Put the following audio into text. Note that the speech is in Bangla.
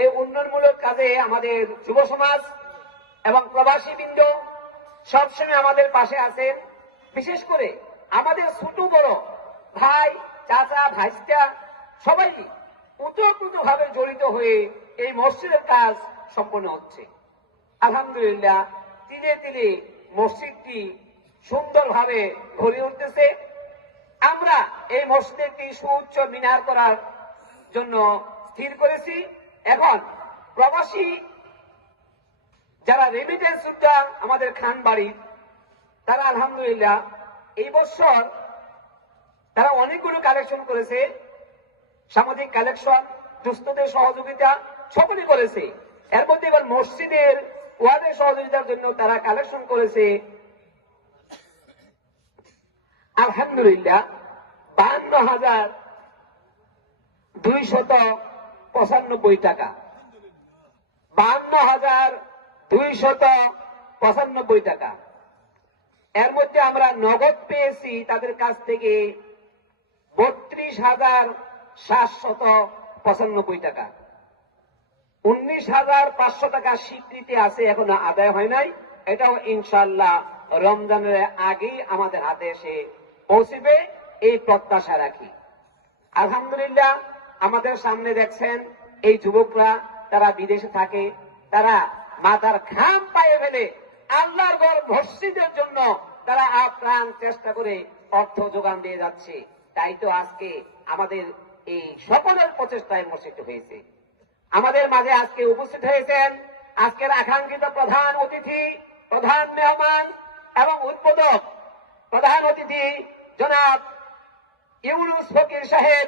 এই উন্নয়নমূলক কাজে আমাদের যুব সমাজ এবং প্রবাসী বৃন্দ সবসময় আমাদের পাশে আছেন। বিশেষ করে আমাদের ছোট বড় ভাই, চাচা, ভাইস্তা সবাই ওতপ্রোতভাবে জড়িত হয়ে এই মসজিদের কাজ সম্পন্ন হচ্ছে। আলহামদুলিল্লাহ, তিলে তিলে মসজিদটি সুন্দরভাবে ভরে উঠতেছে। আমরা এই মসজিদে একটি সুউচ্চ মিনার করার জন্য স্থির করেছি। এখন প্রবাসী যারা রেমিটেন্স যোদ্ধা আমাদের খান বাড়ির, তারা আলহামদুলিল্লাহ এই বছর তারা অনেকগুলো কালেকশন করেছে। সামাজিক কালেকশন, দুস্থদের সহযোগিতা সকলেই করেছে। এর মধ্যে এবার মসজিদের ওয়াদের সহযোগিতার জন্য তারা কালেকশন করেছে আলহামদুলিল্লাহ 52,295 টাকা। 52,295 টাকা। এর মধ্যে আমরা নগদ পেয়েছি তাদের কাছ থেকে 32,795 টাকা। 19,500 টাকা স্বীকৃতি আছে, এখনো আদায় হয় নাই। এটাও ইনশাআল্লাহ রমজানের আগেই আমাদের হাতে এসে পৌঁছবে, এই প্রত্যাশা রাখি। আলহামদুলিল্লাহ, আমাদের সামনে দেখছেন এই যুবকরা, তারা বিদেশে থাকে, তারা মাথার ঘাম পায়ে ফেলে আল্লাহর ঘর মসজিদের জন্য তারা আপ্রাণ চেষ্টা করে অর্থ যোগান দিয়ে যাচ্ছে। তাই তো আজকে আমাদের এই সকলের প্রচেষ্টায় মসজিদ হয়েছে। আমাদের মাঝে আজকে উপস্থিত হয়েছেন আজকের আকাঙ্ক্ষিত প্রধান অতিথি, প্রধান মেহমান এবং উদ্বোধক প্রধান অতিথি জনাব ইউনুস ফকির সাহেব।